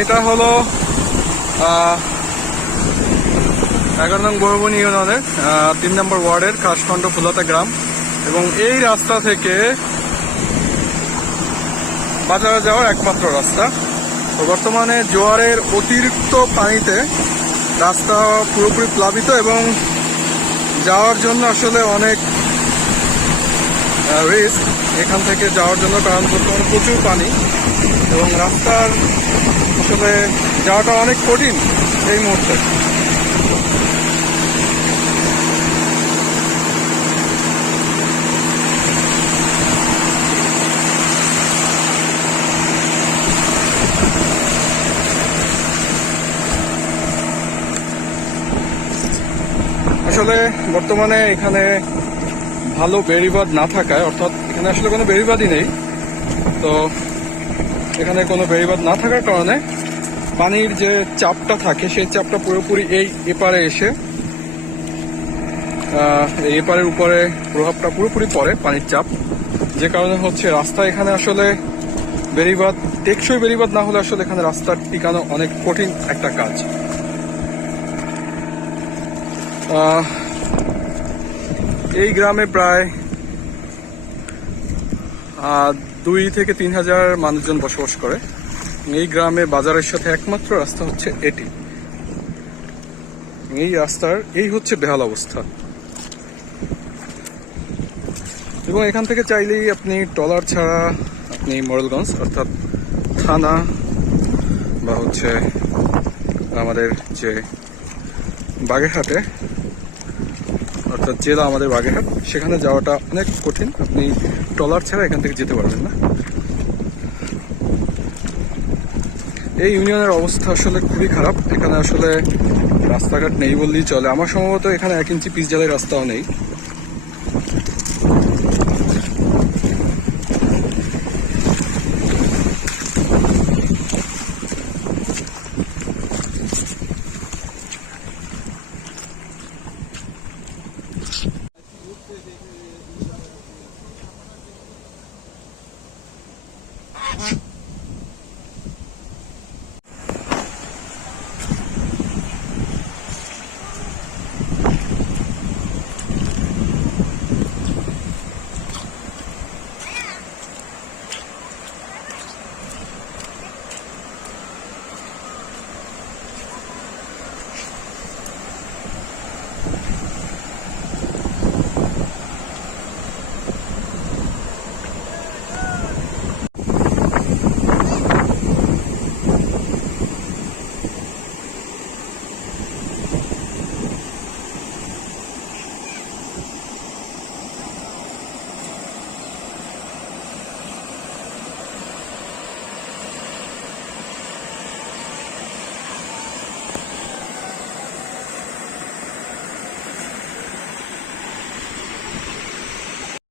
এটা হলো 11 নং বরবনী ইউনিয়নের 3 নম্বর ওয়ার্ডের খাসখন্ড ফুলতা গ্রাম এবং এই রাস্তা থেকে বাজারে যাওয়ার একমাত্র রাস্তা। তো বর্তমানে জোয়ারের অতিরিক্ত পানিতে রাস্তা পুরোপুরি প্লাবিত এবং যাওয়ার জন্য আসলে অনেক রিস্ক এখান থেকে যাওয়ার জন্য, কারণ বর্তমানে প্রচুর পানি এবং রাস্তার আসলে যাওয়াটা অনেক কঠিন এই মুহূর্তে। আসলে বর্তমানে এখানে ভালো বেড়িবাঁধ না থাকায়, অর্থাৎ এখানে আসলে কোনো বেড়িবাঁধই নেই, তো এখানে কোনো বেড়িবাঁধ না থাকার কারণে পানির যে চাপটা থাকে সেই চাপটা পুরোপুরি এই এপারে এসে এপারের উপরে প্রভাবটা পুরোপুরি পড়ে পানির চাপ, যে কারণে হচ্ছে রাস্তা এখানে আসলে বেড়িবাঁধ, টেকসই বেড়িবাঁধ না হলে আসলে এখানে রাস্তা টিকানো অনেক কঠিন একটা কাজ। এই গ্রামে প্রায় 2 থেকে 3 হাজার মানুষজন বসবাস করে। এই গ্রামে বাজারের সাথে একমাত্র রাস্তা হচ্ছে এটি। এই রাস্তার এই হচ্ছে বেহাল অবস্থা এবং এখান থেকে চাইলেই আপনি ট্রলার ছাড়া আপনি মোরেলগঞ্জ অর্থাৎ থানা বা হচ্ছে আমাদের যে বাগেরহাটে অর্থাৎ জেলা আমাদের বাগেরহাট, সেখানে যাওয়াটা অনেক কঠিন। আপনি ট্রলার ছাড়া এখান থেকে যেতে পারবেন না। এই ইউনিয়নের অবস্থা আসলে খুবই খারাপ। এখানে আসলে রাস্তাঘাট নেই বললেই চলে। আমার সম্ভবত এখানে 1 ইঞ্চি পিচ ঢালাই রাস্তাও নেই।